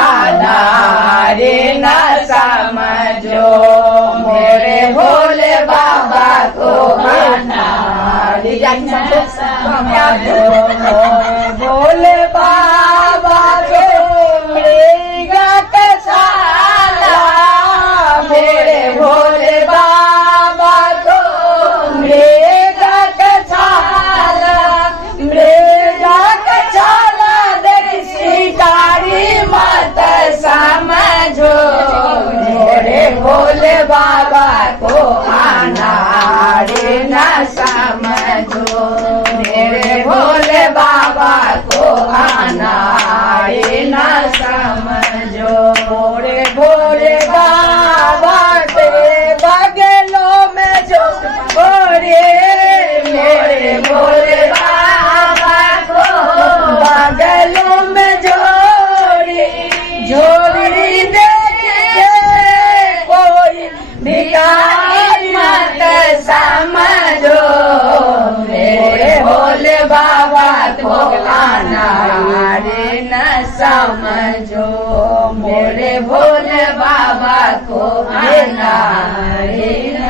अनाड़ी न समझो, मेरे भोले बाबा को अनाड़ी न समझो। भोले बाबा को मृग कछाला, मेरे भोले बाबा को मृग कछाला, मृग कछाला देख शिकारी मत समझो, मेरे भोले बाबा को अनाड़ी न समझो, मेरे भोले बाबा को अनाड़ी न समझो। भोले भोले बाबा के बगलों में जो भोरे, मेरे भोले बाबा को बगलों में झोरी, झोरी देख के कोई भिखारी मत समझो, मेरे भोले बाबा को अनाड़ी न समझो, मेरे भोले बाबा को अनाड़ी न